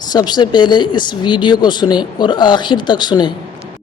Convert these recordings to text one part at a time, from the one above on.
سب سے پہلے اس ویڈیو کو سنیں اور آخر تک سنیں۔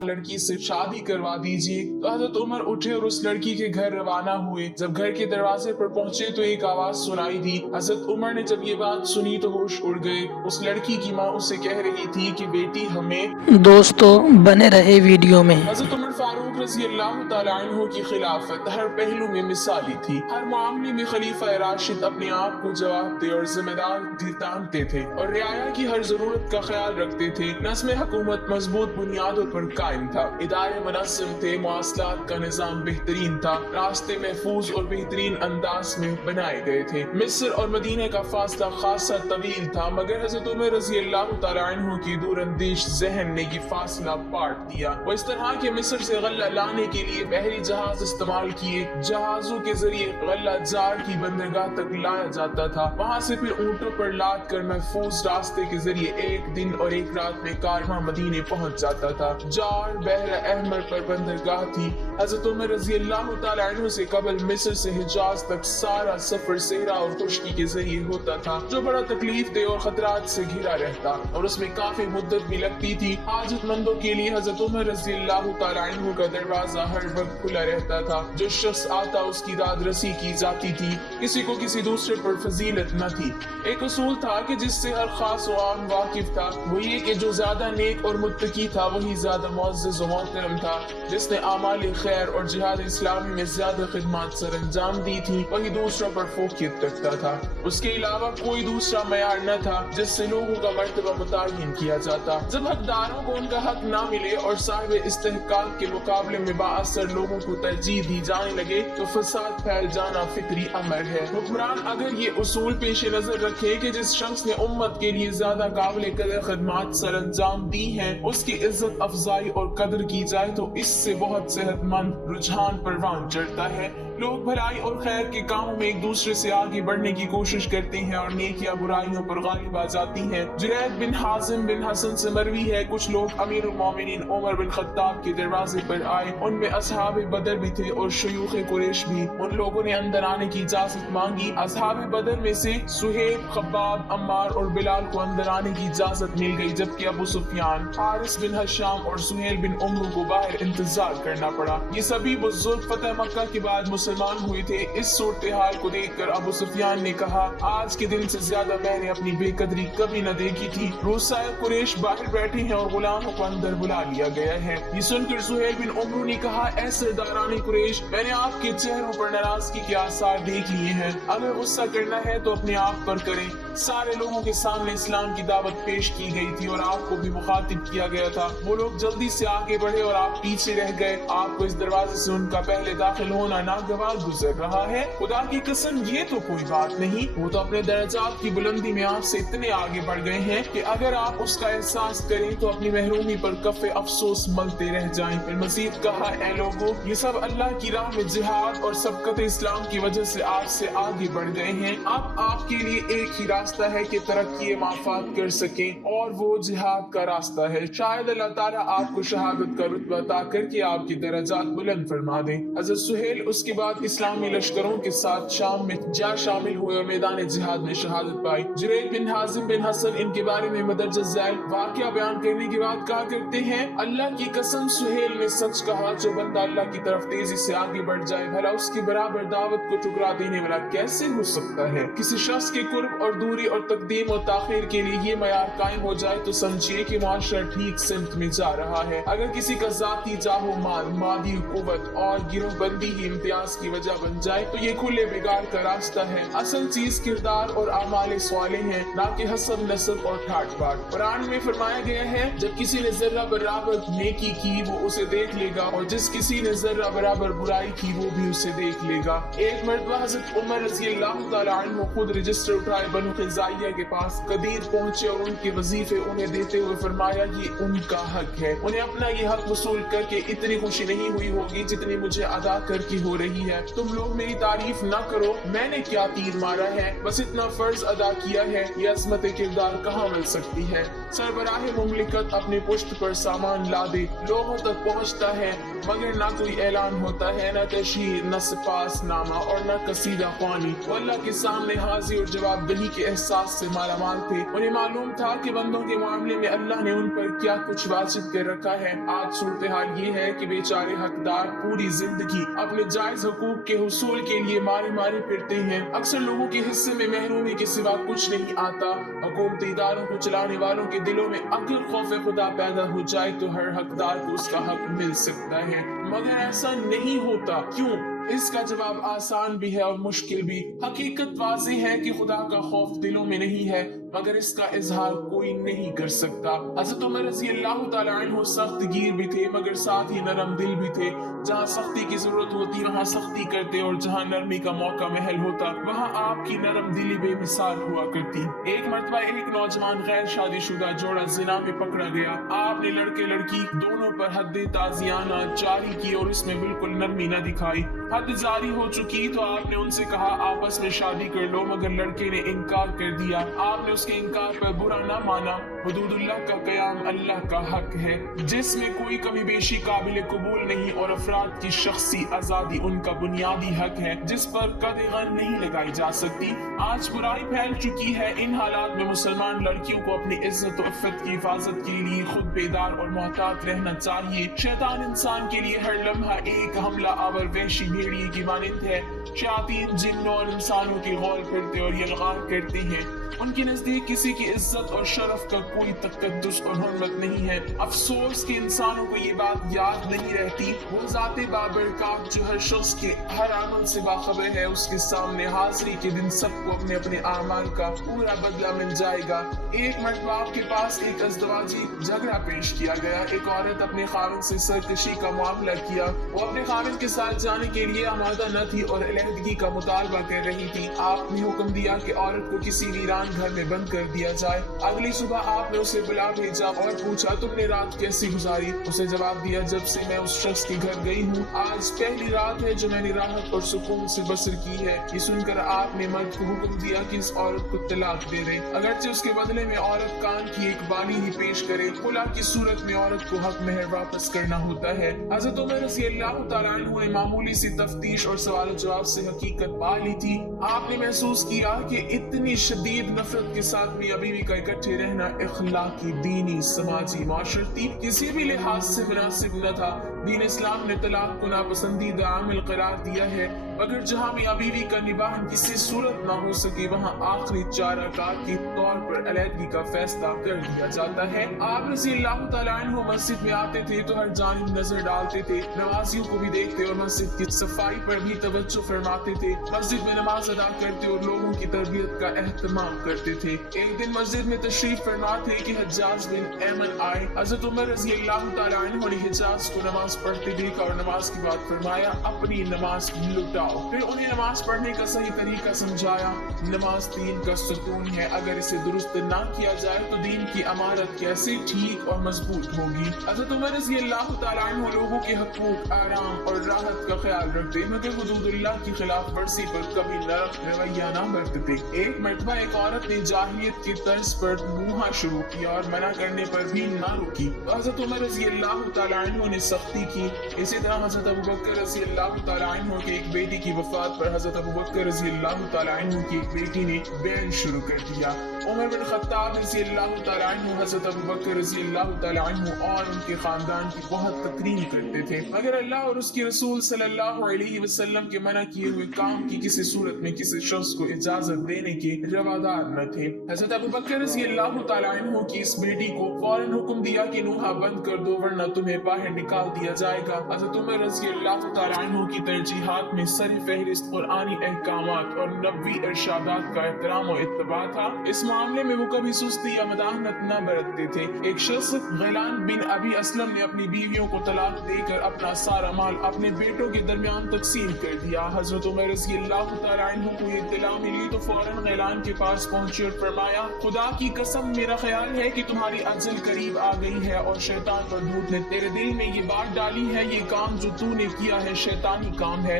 لڑکی سے شادی کروا دیجیے تو حضرت عمر اٹھے اور اس لڑکی کے گھر روانہ ہوئے۔ جب گھر کے دروازے پر پہنچے تو ایک آواز سنائی دی۔ حضرت عمر نے جب یہ بات سنی تو ہوش اڑ گئے۔ اس لڑکی کی ماں اسے کہہ رہی تھی کہ بیٹی ہمیں دوستو بنے رہے ویڈیو میں۔ حضرت عمر فاروق رضی اللہ تعالیٰ عنہ کی خلافت ہر پہلو میں مثالی تھی۔ ہر معاملے میں خلیفہ راشد اپنے آپ کو جواب دہ اور ذمہ دار جانتے تھے اور رعایا کی ہر ضرورت کا خیال رکھتے تھے۔ نظم حکومت مضبوط بنیادوں پر قائم تھا، ادارے منظم تھے، مواصلات کا نظام بہترین تھا، راستے محفوظ اور بہترین انداز میں بنائے گئے تھے۔ مصر اور مدینہ کا فاصلہ خاصا طویل تھا، مگر حضرت عمر رضی اللہ تعالیٰ عنہ کی دور اندیش ذہن نے یہ فاصلہ پاٹ دیا۔ وہ اس طرح کہ مصر سے غلہ لانے کے لیے بحری جہاز استعمال کیے، جہازوں کے ذریعے غلہ زار کی بندرگاہ تک لایا جاتا تھا، وہاں سے پھر اونٹوں پر لاد کر محفوظ راستے کے ذریعے ایک دن اور ایک رات میں کارواں مدینے پہنچ جاتا تھا۔ جار بحر احمر پر بندرگاہ تھی۔ حضرت عمر رضی اللہ تعالیٰ عنہ سے قبل مصر سے حجاز تک سارا سفر صحرا اور خشکی کے ذریعے ہوتا تھا، جو بڑا تکلیف دہ اور خطرات سے گھرا رہتا اور اس میں کافی مدت بھی لگتی تھی۔ حاجت مندوں کے لیے حضرت عمر رضی اللہ تعالیٰ عنہ کا دروازہ ہر وقت کھلا رہتا تھا۔ جو شخص آتا اس کی داد رسی کی جاتی تھی، کسی کو کسی دوسرے پر فضیلت نہ تھی۔ ایک اصول تھا کہ جس سے ہر خاص و عام واقف تھا، وہ یہ کہ جو زیادہ نیک اور متقی تھا وہی زیادہ معزز و محترم تھا۔ جس نے اعمال خیر اور جہاد اسلامی میں زیادہ خدمات سر انجام دی تھی وہی دوسروں پر فوقیت رکھتا تھا۔ اس کے علاوہ کوئی دوسرا معیار نہ تھا جس سے لوگوں کا مرتبہ متعین کیا جاتا۔ جب حقداروں کو ان کا حق نہ ملے اور صاحب استحقاق کے مقابلے میں بااثر لوگوں کو ترجیح دی جانے لگے تو فساد پھیل جانا فطری امر ہے۔ حکمران اگر یہ اصول پیش نظر رکھے کہ جس شخص نے امت کے لیے زیادہ قابل قدر خدمات سر انجام دی ہیں اس کی عزت افزائی اور قدر کی جائے تو اس سے بہت صحت مند رجحان پروان چڑھتا ہے۔ لوگ بھلائی اور خیر کے کاموں میں ایک دوسرے سے آگے بڑھنے کی کوشش کرتے ہیں اور نیکیاں برائیوں پر غالب آ جاتی ہیں۔ جنید بن حازم بن حسن سے مروی ہے، کچھ لوگ امیر المومنین عمر بن خطاب کے دروازے پر آئے، ان میں اصحاب بدر بھی تھے اور شیوخ قریش بھی۔ ان لوگوں نے اندر آنے کی اجازت مانگی۔ اصحاب بدر میں سے سہیب، خباب، عمار اور بلال کو اندر آنے کی اجازت مل گئی، جبکہ ابو سفیان، حارث بن حشام اور سہیل بن عمرو کو باہر انتظار کرنا پڑا۔ یہ سبھی بزرگ فتح مکہ کے بعد مسلمان ہوئے تھے۔ اس صورتحال کو دیکھ کر ابو سفیان نے کہا، آج کے دن سے زیادہ میں نے اپنی بے قدری کبھی نہ دیکھی تھی۔ روسائے قریش باہر بیٹھے ہیں اور غلاموں کو اندر بلا لیا گیا ہے۔ یہ سن کر سہیل بن عمرو نے کہا، اے سرداران قریش، میں نے آپ کے چہروں پر ناراضگی کے آثار دیکھ لیے ہیں، اگر غصہ کرنا ہے تو اپنے آپ پر کریں۔ سارے لوگوں کے سامنے اسلام کی دعوت پیش کی گئی تھی اور آپ کو بھی مخاطب کیا گیا تھا۔ وہ لوگ جلدی سے آگے بڑھے اور آپ پیچھے رہ گئے۔ آپ کو اس دروازے سے ان کا پہلے داخل ہونا ناگوار گزر رہا ہے۔ خدا کی قسم یہ تو کوئی بات نہیں، وہ تو اپنے درجات کی بلندی میں آپ سے اتنے آگے بڑھ گئے ہیں کہ اگر آپ اس کا احساس کریں تو اپنی محرومی پر کف افسوس ملتے رہ جائیں۔ پھر مزید کہا، اے لوگوں، یہ سب اللہ کی راہ میں جہاد اور سبقت اسلام کی وجہ سے آج سے آگے بڑھ گئے ہیں۔ اب آپ کے لیے ایک ہی راستہ ہے کہ ترقی مافات کر سکیں اور وہ جہاد کا راستہ ہے۔ شاید اللہ تعالیٰ آپ کو شہادت کا رتبہ عطا کر کے آپ کی درجات بلند فرما دیں۔ حضرت سہیل اس کے بعد اسلامی لشکروں کے ساتھ شام میں جا شامل ہوئے اور میدان جہاد میں شہادت پائی۔ جنید بن حازم بن حسن ان کے بارے میں مدرجہ ذیل واقعہ بیان کرنے کے بعد کہا کرتے ہیں، اللہ کی قسم سہیل نے سچ کہا، جو بندہ اللہ کی طرف تیزی سے آگے بڑھ جائے بھلا اس کی برابر دعوت کو ٹکرا دینے والا کیسے ہو سکتا ہے۔ کسی شخص کے قرب اور دوری اور تقدیم اور تاخیر کے لیے یہ معیار قائم ہو جائے تو سمجھیے کہ معاشرہ ٹھیک سمت میں جا رہا ہے۔ اگر کسی کا ذاتی جاہ و مال، مادی قوت اور گروہ بندی ہی امتیاز کی وجہ بن جائے تو یہ کھلے بگاڑ کا راستہ ہے۔ اصل چیز کردار اور اعمال صالح ہیں، نہ کہ حسب نسب اور ٹھاٹ باٹ۔ قرآن میں فرمایا گیا ہے، جب کسی نے ذرہ برابر نیکی کی وہ اسے دیکھ لے گا اور جس کسی نے ذرہ برابر برائی کی وہ بھی اسے دیکھ لے گا۔ ایک مرتبہ حضرت عمر رضی اللہ تعالیٰ عنہ خود رجسٹر اٹھائے بنو خزاعیہ کے پاس قدیر پہنچے اور ان کے وظیفے انہیں دیتے ہوئے فرمایا، یہ ان کا حق ہے، انہیں اپنا یہ حق وصول کر کے اتنی خوشی نہیں ہوئی ہوگی جتنی مجھے ادا کر کے ہو رہی ہے، تم لوگ میری تعریف نہ کرو، میں نے کیا تیر مارا ہے، بس اتنا فرض ادا کیا ہے، یہ عظمت کردار کہاں مل سکتی ہے۔ سربراہ مملکت اپنی پشت پر سامان لادے لوگوں تک پہنچتا ہے، مگر نہ کوئی اعلان ہوتا ہے، نہ تشہیر، نہ سپاس نامہ اور نہ قصیدہ خوانی۔ وہ اللہ کے سامنے حاضر اور جواب دہی کے احساس سے مالا مال تھے، انہیں معلوم تھا کہ بندوں کے معاملے میں اللہ نے ان پر کیا کچھ واجب کر رکھا ہے۔ آج صورتحال یہ ہے کہ بیچارے حقدار پوری زندگی اپنے جائز حقوق کے حصول کے لیے مارے مارے پھرتے ہیں۔ اکثر لوگوں کے حصے میں محرومی کے سوا کچھ نہیں آتا۔ حکومتی اداروں کو چلانے والوں کے دلوں میں اگر خوف خدا پیدا ہو جائے تو ہر حقدار کو اس کا حق مل سکتا ہے، مگر ایسا نہیں ہوتا۔ کیوں؟ اس کا جواب آسان بھی ہے اور مشکل بھی۔ حقیقت واضح ہے کہ خدا کا خوف دلوں میں نہیں ہے، مگر اس کا اظہار کوئی نہیں کر سکتا۔ حضرت عمر رضی اللہ تعالیٰ عنہ سخت گیر بھی تھے، مگر ساتھ ہی نرم دل بھی تھے۔ جہاں سختی کی ضرورت ہوتی وہاں سختی کرتے، اور جہاں نرمی کا موقع محل ہوتا وہاں آپ کی نرم دلی بے مثال ہوا کرتی۔ ایک مرتبہ ایک نوجوان غیر شادی شدہ جوڑا زنا میں پکڑا گیا۔ آپ نے لڑکے لڑکی دونوں پر حد تازیانہ جاری کی اور اس میں بالکل نرمی نہ دکھائی۔ حد جاری ہو چکی تو آپ نے ان سے کہا آپس میں شادی کر لو، مگر لڑکے نے انکار کر دیا۔ آپ نے اس کے انکار پر برا نہ مانا۔ حدود اللہ کا قیام اللہ کا حق ہے، جس میں کوئی کمی بیشی قابل قبول نہیں، اور افراد کی شخصی آزادی ان کا بنیادی حق ہے جس پر قدغن نہیں لگائی جا سکتی۔ آج برائی پھیل چکی ہے، ان حالات میں مسلمان لڑکیوں کو اپنی عزت و عفت کی حفاظت کے لیے خود بیدار اور محتاط رہنا چاہیے۔ شیطان انسان کے لیے ہر لمحہ ایک حملہ آور وحشی بھیڑیے کی مانند ہے۔ شیاطین جنوں اور انسانوں کی غول پھرتے اور یلغار کرتے ہیں۔ ان کے نزدیک کسی کی عزت اور شرف کا کوئی تقدس اور حرمت نہیں ہے۔ افسوس کہ انسانوں کو یہ بات یاد نہیں رہتی۔ وہ ذات بابرکات جو ہر شخص کے ہر عمل سے باخبر ہے، اس کے سامنے حاضری کے دن سب کو اپنے اپنے اعمال کا پورا بدلہ مل جائے گا۔ ایک مرتبہ آپ کے پاس ایک ازدواجی جھگڑا پیش کیا گیا۔ ایک عورت اپنے خاوند سے سرکشی کا معاملہ کیا۔ وہ اپنے خاوند کے ساتھ جانے کے لیے آمادہ نہ تھی اور علیحدگی کا مطالبہ کر رہی تھی۔ آپ نے حکم دیا کہ عورت کو کسی ویران گھر میں بند کر دیا جائے۔ اگلی صبح آپ نے اسے بلا بھیجا اور پوچھا تم نے رات کیسی گزاری؟ اسے جواب دیا جب سے میں اس شخص کے گھر گئی ہوں آج پہلی رات ہے جو میں نے راحت اور سکون سے بسر کی ہے۔ یہ سن کر آپ نے مرد کو حکم دیا کہ اس عورت کو طلاق دے دیں، اگرچہ اس کے بدلے میں عورت کان کی ایک بالی ہی پیش کرے۔ خلا کی صورت میں عورت کو حق مہر واپس کرنا ہوتا ہے۔ حضرت عمر رضی اللہ تعالیٰ عنہ نے معمولی سی تفتیش اور سوال و جواب سے حقیقت پا لی تھی۔ آپ نے محسوس کیا کہ اتنی شدید نفرت کے ساتھ میاں بیوی کا اکٹھے رہنا اخلاقی، دینی، سماجی، معاشرتی کسی بھی لحاظ سے مناسب نہ تھا۔ دین اسلام نے طلاق کو ناپسندیدہ عمل قرار دیا ہے، مگر جہاں میاں بیوی کا نباہ کسی صورت نہ ہو سکے وہاں آخری چارہ کار کے طور پر علیحدگی کا فیصلہ کر دیا جاتا ہے۔ آپ رضی اللہ تعالیٰ عنہ مسجد میں آتے تھے تو ہر جانب نظر ڈالتے تھے، نمازیوں کو بھی دیکھتے اور مسجد کی صفائی پر بھی توجہ فرماتے تھے۔ مسجد میں نماز ادا کرتے اور لوگوں کی تربیت کا اہتمام کرتے تھے۔ ایک دن مسجد میں تشریف فرما تھے کہ حجاج بن ایمن آئے۔ حضرت عمر رضی اللہ تعالیٰ عنہ نے حجاج کو نماز پڑھتے دیکھا اور نماز کے بعد فرمایا اپنی نماز لٹاؤ۔ پھر انہیں نماز پڑھنے کا صحیح طریقہ سمجھایا۔ نماز دین کا ستون ہے، اگر اسے درست نہ کیا جائے تو دین کی عمارت کیسے ٹھیک اور مضبوط ہوگی۔ حضرت عمر رضی اللہ تعالیٰ عنہ لوگوں کے حقوق، آرام اور راحت کا خیال رکھتے، مگر حدود اللہ کی خلاف ورزی پر کبھی نرم رویہ نہ برتتے۔ ایک مرتبہ ایک عورت نے جاہلیت کے طرز پر منہا شروع کیا اور منع کرنے پر بھی نہ رکی تو حضرت عمر رضی اللہ تعالیٰ عنہ نے سختی کی۔ اسی طرح حضرت ابوبکر رضی اللہ تعالیٰ عنہ کی ایک بیٹی کی وفات پر حضرت ابوبکر رضی اللہ تعالیٰ عنہ کی ایک بیٹی نے بیان شروع کر دیا۔ عمر بن خطاب رضی اللہ تعالیٰ عنہ حضرت ابوبکر رضی اللہ تعالیٰ عنہ اور ان کے خاندان کی بہت تکریم کرتے تھے، مگر اللہ اور اس کے رسول صلی اللہ علیہ وسلم کے منع کیے ہوئے کام کی کسی صورت میں کسی شخص کو اجازت دینے کے روادار نہ تھے۔ حضرت ابوبکر رضی اللہ تعالیٰ عنہ کی اس بیٹی کو فوراً حکم دیا کہ نوحہ بند کر دو ورنہ تمہیں باہر نکال دیا جائے گا۔ حضرت عمر رضی اللہ تعالیٰ عنہ کی ترجیحات میں سر فہرست قرآنی احکامات اور نبوی ارشادات کا احترام و اتباع تھا۔ اس معاملے میں وہ کبھی سستی یا مداحنت نہ برتتے تھے۔ ایک شخص غیلان بن ابی اسلم نے اپنی بیویوں کو طلاق دے کر اپنا سارا مال اپنے بیٹوں کے درمیان تقسیم کر دیا۔ حضرت عمر رضی اللہ تعالیٰ عنہ کو یہ اطلاع ملی تو فوراً غیلان کے پاس پہنچے اور فرمایا خدا کی قسم میرا خیال ہے کہ تمہاری اجل قریب آ گئی ہے اور شیطان مردود نے تیرے دل میں یہ بات ڈالی ہے، یہ کام جو تو نے کیا ہے شیطانی کام ہے۔